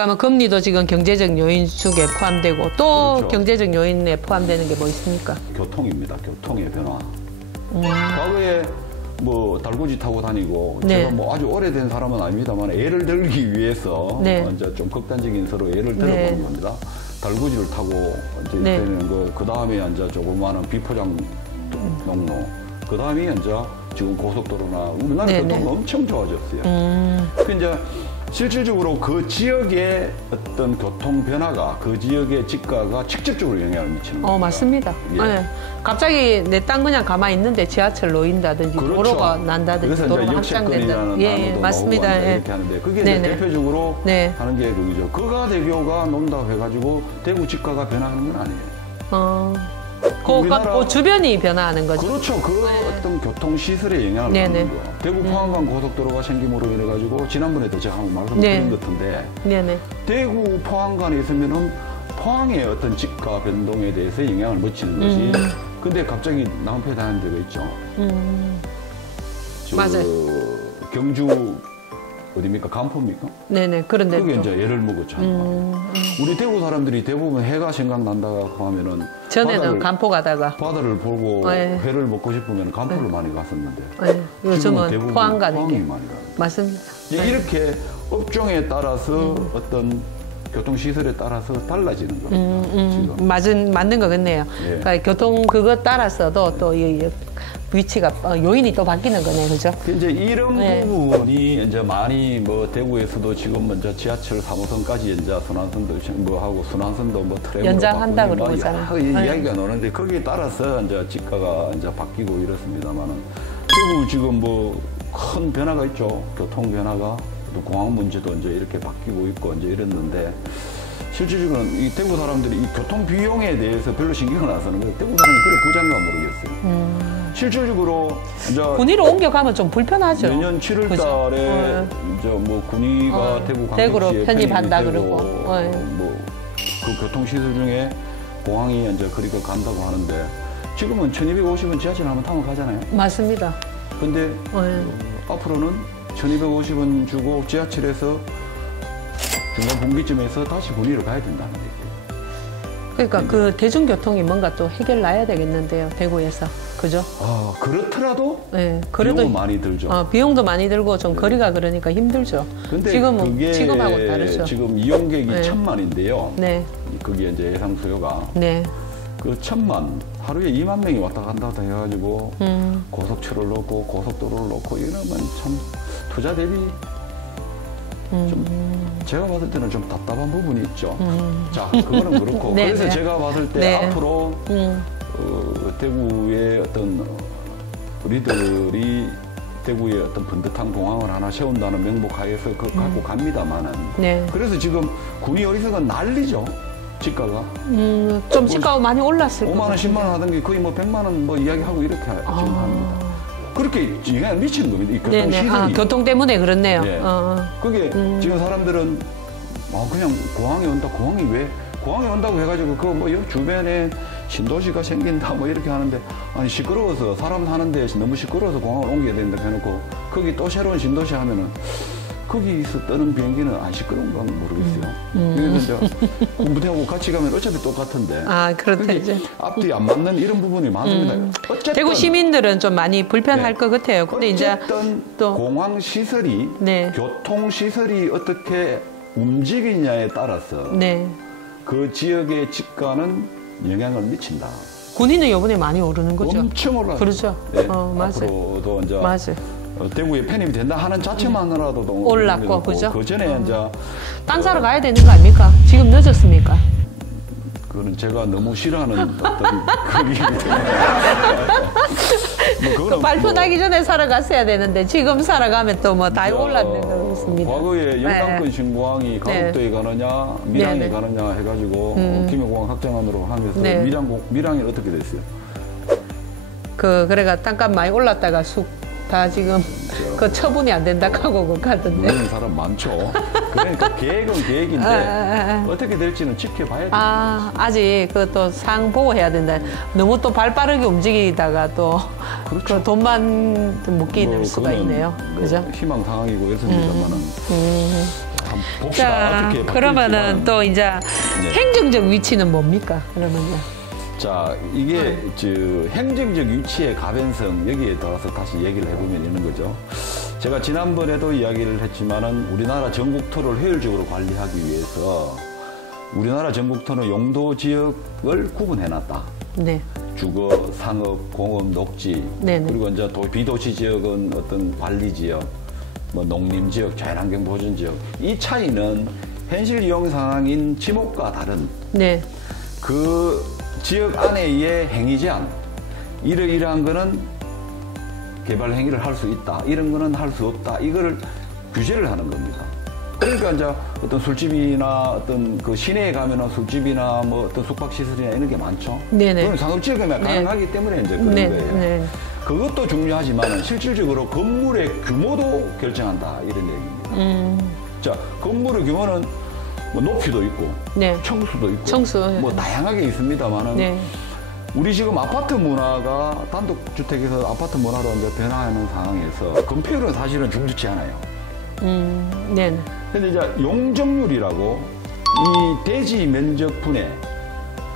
그러면 금리도 지금 경제적 요인 중에 포함되고 또 그렇죠. 경제적 요인에 포함되는 게 뭐 있습니까? 교통입니다. 교통의 변화. 과거에 뭐 달구지 타고 다니고 네. 제가 뭐 아주 오래된 사람은 아닙니다만 예를 들기 위해서 네. 이제 좀 극단적인 서로 예를 들어보는 네. 겁니다. 달구지를 타고 이제 네. 되는 그 다음에 이제 조그마한 비포장 농로, 그 다음에 이제 지금 고속도로나 우리나라 네, 교통 네. 엄청 좋아졌어요. 그 이제 실질적으로 그 지역의 어떤 교통 변화가 그 지역의 집가가 직접적으로 영향을 미치는 겁니다. 맞습니다. 예. 네. 갑자기 내 땅 그냥 가만히 있는데 지하철 놓인다든지 그렇죠. 도로가 난다든지 그래서 도로가 이제 확장된다. 역세권이라는 예, 단어도 맞습니다. 나오고 예. 이렇게 하는데 그게 네네. 이제 대표적으로 네. 하는 게 그거죠. 거가대교가 논다고 해가지고 대구 집가가 변하는 건 아니에요. 그 주변이 변화하는 거죠. 그렇죠. 그 어떤 교통 시설에 영향을 네네. 받는 거. 대구 포항간 고속도로가 생김으로 인해 가지고 지난번에도 제가 한번 말씀드린 네. 것 같은데 네네. 대구 포항간에 있으면은 포항의 어떤 집가 변동에 대해서 영향을 미치는 것이. 근데 갑자기 낭패 다는 데가 있죠. 맞아요. 경주 어디입니까? 간포입니까? 네네. 그런데 그게 이제 예를 먹었잖아요. 우리 대구 사람들이 대부분 해가 생각난다고 하면은 전에는 간포 가다가 바다를 보고 네. 회를 먹고 싶으면 간포를 많이 갔었는데 네. 지금은 요즘은 대부분 포항 가는 포항이 게 많이 가요. 맞습니다. 이제 이렇게 업종에 따라서 어떤 교통시설에 따라서 달라지는 겁니다. 지금. 맞는 거 같네요. 예. 그러니까 교통 그거 따라서도 또 이 위치가 요인이 또 바뀌는 거네요, 그죠? 이제 이런 네. 부분이 이제 많이 뭐 대구에서도 지금 먼저 지하철 3호선까지 이제 순환선도 뭐 하고 순환선도 뭐 트램으로 연장한다 바꾸고 그러고 있잖아요. 막 네. 이야기가 나오는데 거기에 따라서 이제 집가가 이제 바뀌고 이렇습니다만은 대구 지금 뭐 큰 변화가 있죠. 교통 변화가 또 공항 문제도 이제 이렇게 바뀌고 있고 이제 이랬는데 실질적으로는 이 대구 사람들이 이 교통 비용에 대해서 별로 신경을 안 쓰는 거예요. 대구 사람이 그래 부자인가 모르겠어요. 실질적으로 이제 군위로 옮겨가면 좀 불편하죠. 내년 7월 그죠? 달에 이제 뭐 군위가 대구 대구로 광역시에 편입한다 편입이 되고 그러고. 네. 뭐그 교통시설 중에 공항이 이제 거리가 간다고 하는데 지금은 1250원 지하철 한번 타면 가잖아요. 맞습니다. 근데 앞으로는 1250원 주고 지하철에서 중간 분기점에서 다시 군위로 가야 된다는 얘기예요. 그러니까 그 대중교통이 뭔가 또 해결나야 되겠는데요, 대구에서. 그죠? 아, 그렇더라도 네, 그래도 비용은 많이 들죠. 비용도 많이 들고 좀 거리가 그러니까 힘들죠. 근데 지금은 그게 지금하고 다르죠. 지금 이용객이 네. 1000만인데요. 네, 그게 이제 예상 수요가 네, 그 1000만 하루에 2만 명이 왔다 간다 해가지고 고속철을 놓고 고속도로를 놓고 이러면 참 투자 대비 좀 제가 봤을 때는 좀 답답한 부분이 있죠. 자, 그거는 그렇고 네, 그래서 네. 제가 봤을 때 네. 앞으로 대구의 어떤 우리들이 대구에 어떤 번듯한 공항을 하나 세운다는 명목 하에서 그걸 갖고 갑니다만은 네. 그래서 지금 군이 어디서가 난리죠. 집가가 좀 집값 많이 올랐을 5만 것 원, 같아요. 10만 원 하던 게 거의 뭐 100만 원 뭐 이야기하고 이렇게 지금 합니다. 그렇게 영향을 미치는 겁니다. 이 교통 네네. 시설이. 교통 때문에 그렇네요. 예. 그게 지금 사람들은 그냥 공항에 온다. 공항에 온다고 해가지고 그 뭐 주변에 신도시가 생긴다 뭐 이렇게 하는데 아니 시끄러워서 사람 사는데 너무 시끄러워서 공항을 옮겨야 된다 해놓고 거기 또 새로운 신도시 하면은 거기서 뜨는 비행기는 안 시끄러운가 모르겠어요. 그래서 이제 무대하고 같이 가면 어차피 똑같은데. 그렇다 그게 이제. 앞뒤 안 맞는 이런 부분이 많습니다. 어쨌든 대구 시민들은 좀 많이 불편할 네. 것 같아요. 근데 이제 어쨌든 또 공항 시설이 네. 교통 시설이 어떻게 움직이냐에 따라서 네. 그 지역의 집가는 영향을 미친다. 군인은 이번에 많이 오르는 거죠. 엄청 올라요. 그렇죠. 네, 맞아요. 앞으로도 이제 맞아요. 대구에 편입이 된다 하는 자체만으로도 올랐고, 그죠? 그 전에 이제 딴 사러 가야 되는 거 아닙니까? 지금 늦었습니까? 그거는 제가 너무 싫어하는 어떤 그림이 그 발표 나기 전에 사러 갔어야 되는데 지금 사러 가면 또 뭐 다 올랐는 거 같습니다. 과거에 영남권 신공항이 가덕도에 가느냐 밀양에 네, 네. 가느냐 해가지고 김해공항 확장안으로 하면서 네. 밀양이 어떻게 됐어요? 그래가 땅값 많이 올랐다가 다 지금 그 처분이 안 된다 하고 그 가던데. 그런 사람 많죠. 그러니까 계획은 계획인데 어떻게 될지는 지켜봐야 돼요. 아직 그또 상 보고 해야 된다. 너무 또 발 빠르게 움직이다가 또 그렇죠. 그 돈만 묶이는 수가 그거는 있네요. 뭐 그죠? 희망 사항이고 이렇습니다만은 한번 봅시다. 어떻게 그러면은 바뀔지만. 또 이제 네. 행정적 위치는 뭡니까? 그러면요. 자, 이게 행정적 위치의 가변성 여기에 따라서 다시 얘기를 해보면 이런 거죠. 제가 지난번에도 이야기를 했지만은 우리나라 전국토를 효율적으로 관리하기 위해서 우리나라 전국토는 용도 지역을 구분해놨다. 네. 주거, 상업, 공업, 녹지, 네네. 그리고 이제 비도시 지역은 어떤 관리 지역, 뭐 농림 지역, 자연환경 보전 지역. 이 차이는 현실 이용 상황인 지목과 다른 네. 그 지역 안에의 행위 제한, 이러이러한 거는 개발 행위를 할 수 있다, 이런 거는 할 수 없다, 이거를 규제를 하는 겁니다. 그러니까 이제 어떤 술집이나 어떤 그 시내에 가면은 술집이나 뭐 어떤 숙박시설이나 이런 게 많죠. 네네. 그건 상업지역에 가능하기 때문에 이제 그런 네. 거예요. 네. 그것도 중요하지만 실질적으로 건물의 규모도 결정한다, 이런 얘기입니다. 자, 건물의 규모는 뭐 높이도 있고, 네. 청수도 있고, 청수. 뭐 다양하게 있습니다만은 네. 우리 지금 아파트 문화가 단독주택에서 아파트 문화로 이제 변화하는 상황에서 건폐율은 사실은 중요치 않아요. 네. 근데 이제 용적률이라고 이 대지 면적분의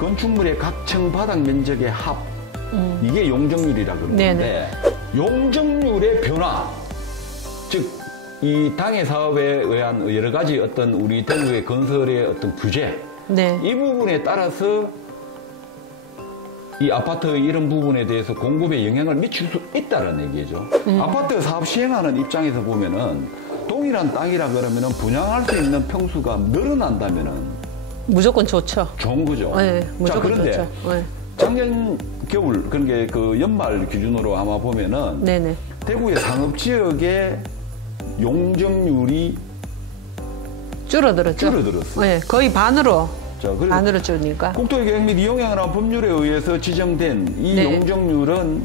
건축물의 각 층 바닥 면적의 합, 이게 용적률이라 그러는데 용적률의 변화, 즉 이 당해 사업에 의한 여러 가지 어떤 우리 대구의 건설의 어떤 규제, 네. 이 부분에 따라서 이 아파트 이런 부분에 대해서 공급에 영향을 미칠 수 있다는 얘기죠. 아파트 사업 시행하는 입장에서 보면은 동일한 땅이라 그러면은 분양할 수 있는 평수가 늘어난다면은 무조건 좋죠. 좋은 거죠. 네. 무조건 자, 그런데 좋죠. 네. 작년 겨울, 그런 게 그 연말 기준으로 아마 보면은 네네. 대구의 상업 지역의 용적률이 줄어들었죠. 줄어들었어요. 네. 거의 반으로. 자, 그리고 반으로 줄으니까. 국토계획 및 이용행위란 법률에 의해서 지정된 이 네. 용적률은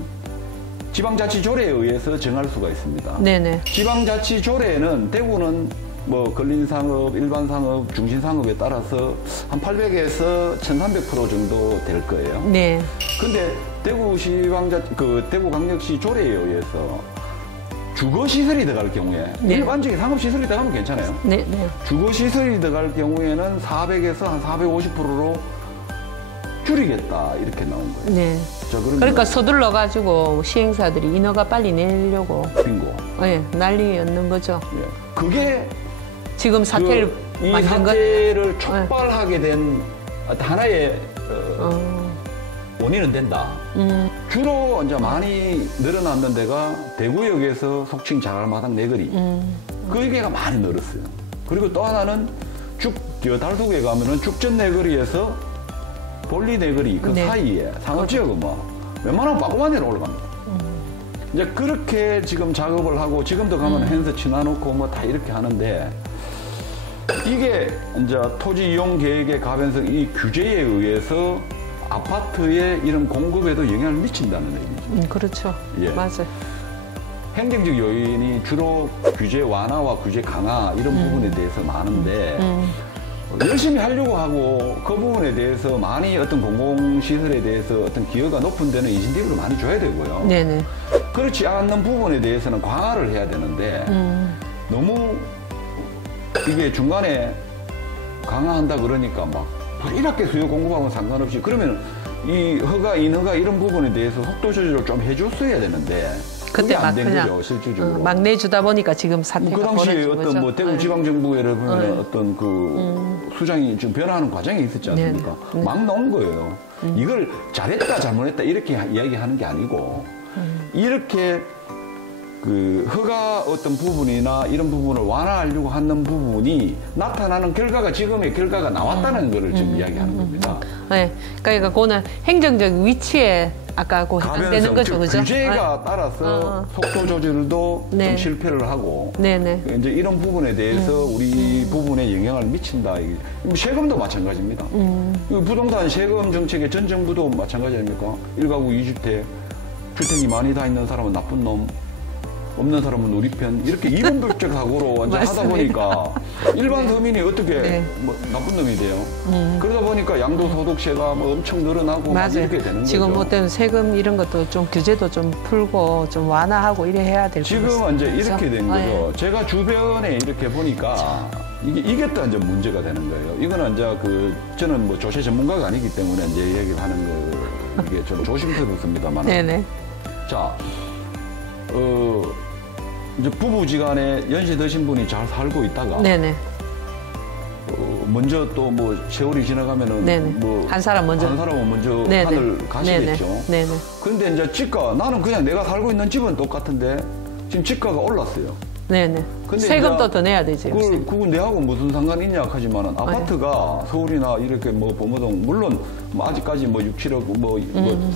지방자치조례에 의해서 정할 수가 있습니다. 네네. 지방자치조례에는 대구는 뭐 근린상업, 일반상업, 중심상업에 따라서 한 800에서 1300% 정도 될 거예요. 네. 근데 대구광역시 조례에 의해서 주거시설이 들어갈 경우에 네. 일반적인 상업시설이 들어가면 괜찮아요. 네. 네. 주거시설이 들어갈 경우에는 400에서 한 450%로 줄이겠다, 이렇게 나온 거예요. 네. 자, 그러면 그러니까 서둘러가지고 시행사들이 인허가 빨리 내려고 빙고. 네, 난리였는 거죠. 예. 그게 지금 사태를 이 만든 건. 사태를 촉발하게 된 하나의 원인은 된다. 주로 이제 많이 늘어났는 데가 대구역에서 속칭 자갈마당 내거리. 그 얘기가 많이 늘었어요. 그리고 또 하나는 달속에 가면은 죽전 내거리에서 볼리 내거리 그 네. 사이에 상업지역은 뭐 웬만하면 빠꾸만 내로 올라갑니다. 이제 그렇게 지금 작업을 하고 지금도 가면 핸스 치놔놓고 뭐 다 이렇게 하는데 이게 이제 토지 이용 계획의 가변성 이 규제에 의해서 아파트의 이런 공급에도 영향을 미친다는 얘기죠. 그렇죠. 예. 맞아요. 행정적 요인이 주로 규제 완화와 규제 강화 이런 부분에 대해서 많은데 열심히 하려고 하고 그 부분에 대해서 많이 어떤 공공시설에 대해서 어떤 기여가 높은 데는 인센티브를 많이 줘야 되고요. 네네. 그렇지 않는 부분에 대해서는 강화를 해야 되는데 너무 이게 중간에 강화한다 그러니까 막 이렇게 수요 공급하고는 상관없이 그러면 이 허가, 인허가 이런 부분에 대해서 속도 조절을 좀 해줬어야 되는데 그게 그때 막 안 된 그냥 거죠, 실질적으로. 막 내주다 보니까 지금 사태가 그 당시에 벌어진 어떤 거죠. 뭐 대구 네. 지방정부에 보면 어떤 그 수장이 좀 변화하는 과정이 있었지 않습니까? 네. 막 나온 거예요. 이걸 잘했다, 잘못했다 이렇게 이야기하는 게 아니고 이렇게 그 허가 어떤 부분이나 이런 부분을 완화하려고 하는 부분이 나타나는 결과가 지금의 결과가 나왔다는 거를 지금 이야기하는 겁니다. 네. 그러니까 그거는 행정적 위치에 아까 그 해당되는 거죠, 즉 그죠? 규제가 따라서 속도 조절도 네. 좀 실패를 하고 네네. 이제 이런 부분에 대해서 우리 부분에 영향을 미친다. 세금도 마찬가지입니다. 부동산 세금 정책의 전 정부도 마찬가지 아닙니까? 1가구 2주택, 주택이 많이 다 있는 사람은 나쁜 놈, 없는 사람은 우리 편 이렇게 이분법적 사고로 완전 하다 보니까 일반 서민이 어떻게 네. 뭐 나쁜 놈이 돼요. 그러다 보니까 양도소득세가 뭐 엄청 늘어나고 막 맞아요. 이렇게 되는 지금 거죠. 어떤 세금 이런 것도 좀 규제도 좀 풀고 좀 완화하고 이래 해야 될 것 같습니다. 지금 이제 이렇게 된 그렇죠? 거죠. 네. 제가 주변에 이렇게 보니까 이게 또 이제 문제가 되는 거예요. 이거는 이제 저는 뭐 조세 전문가가 아니기 때문에 이제 얘기를 하는 거 이게 좀 조심스럽습니다만. 네네. 자, 이제 부부지간에 연세 드신 분이 잘 살고 있다가 네네. 먼저 또 뭐 세월이 지나가면은 네네. 뭐 한 사람은 먼저 네네. 하늘 가시겠죠. 네네. 근데 이제 나는 그냥 내가 살고 있는 집은 똑같은데 지금 집가가 올랐어요. 네네. 근데 세금도 더 내야 되지. 그건 내하고 무슨 상관이 있냐 하지만은 아파트가 서울이나 이렇게 뭐 범어동 물론 뭐 아직까지 뭐 6, 7억 뭐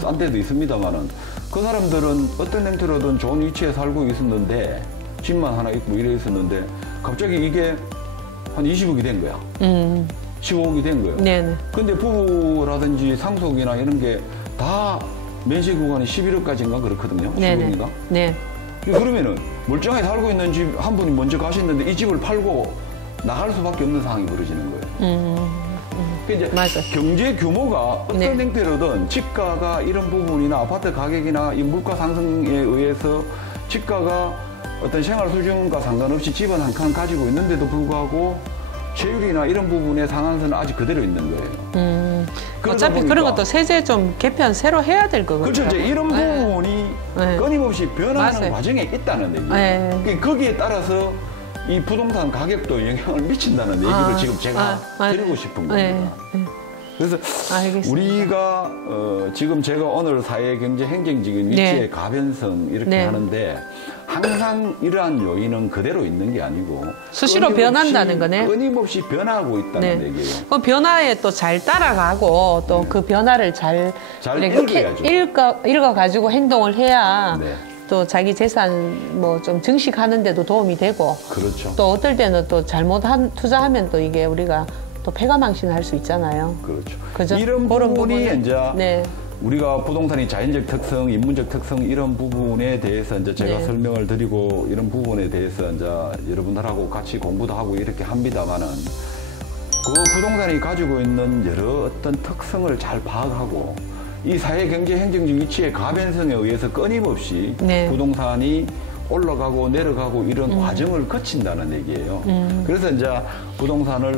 싼 데도 있습니다만은 그 사람들은 어떤 형태로든 좋은 위치에 살고 있었는데 집만 하나 있고 이래 있었는데 갑자기 이게 한 20억이 된 거야. 15억이 된 거예요. 네네. 근데 부부라든지 상속이나 이런 게 다 면세 구간이 11억까지인가 그렇거든요. 네네. 15억인가? 네. 그러면은 멀쩡하게 살고 있는 집 한 분이 먼저 가셨는데 이 집을 팔고 나갈 수밖에 없는 상황이 벌어지는 거예요. 이제 맞아. 경제 규모가 어떤 네. 형태로든 집가가 이런 부분이나 아파트 가격이나 이 물가 상승에 의해서 집가가 어떤 생활 수준과 상관없이 집은 한 칸 가지고 있는데도 불구하고 세율이나 이런 부분의 상한선은 아직 그대로 있는 거예요. 어차피 보니까 그런 것도 세제 좀 개편 새로 해야 될 거거든요. 그렇죠. 이제 이런 네. 부분이 네. 끊임없이 변하는 맞아요. 과정에 있다는 얘기예요. 네. 그러니까 거기에 따라서 이 부동산 가격도 영향을 미친다는 얘기를 지금 제가 드리고 싶은 겁니다. 네. 네. 그래서 알겠습니다. 우리가 지금 제가 오늘 사회 경제 행정적인 위치의 네. 가변성 이렇게 네. 하는데 항상 이러한 요인은 그대로 있는 게 아니고 수시로 끊임없이- 변한다는 거네. 끊임없이 변하고 있다는 네. 얘기예요. 그 변화에 또 잘 따라가고 또 그 변화를 잘 읽어야죠. 읽어가지고 행동을 해야 네. 또 자기 재산 뭐 좀 증식하는데도 도움이 되고 그렇죠. 또 어떨 때는 또 투자하면 또 이게 우리가 또 패가망신할 수 있잖아요. 그렇죠. 그죠? 이런 그런 부분이 부분은- 이제 네. 우리가 부동산의 자연적 특성, 인문적 특성 이런 부분에 대해서 이제 제가 네. 설명을 드리고 이런 부분에 대해서 이제 여러분들하고 같이 공부도 하고 이렇게 합니다만은 그 부동산이 가지고 있는 여러 어떤 특성을 잘 파악하고 이 사회 경제 행정적 위치의 가변성에 의해서 끊임없이 네. 부동산이 올라가고 내려가고 이런 과정을 거친다는 얘기예요. 그래서 이제 부동산을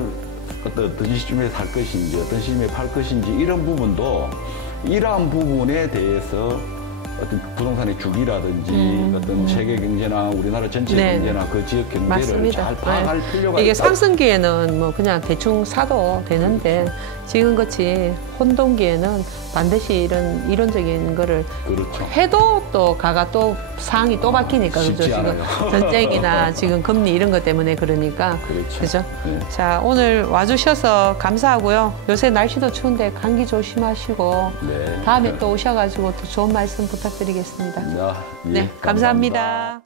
어떤 시점에 살 것인지 어떤 시점에 팔 것인지 이런 부분도 이러한 부분에 대해서 어떤 부동산의 주기라든지 어떤 세계 경제나 우리나라 전체 네. 경제나 그 지역 경제를 맞습니다. 잘 파악할 네. 필요가 이게 있다. 상승기에는 뭐 그냥 대충 사도 되는데 지금같이 혼돈기에는 반드시 이런 이론적인 거를 그렇죠. 해도 또 가가 또 상황이 또 바뀌니까 그죠? 쉽지 지금 않아요. 전쟁이나 지금 금리 이런 것 때문에 그러니까 그렇죠. 그죠? 네. 자 오늘 와주셔서 감사하고요. 요새 날씨도 추운데 감기 조심하시고 네. 다음에 또 오셔가지고 또 좋은 말씀 부탁드리겠습니다. 예, 네, 감사합니다.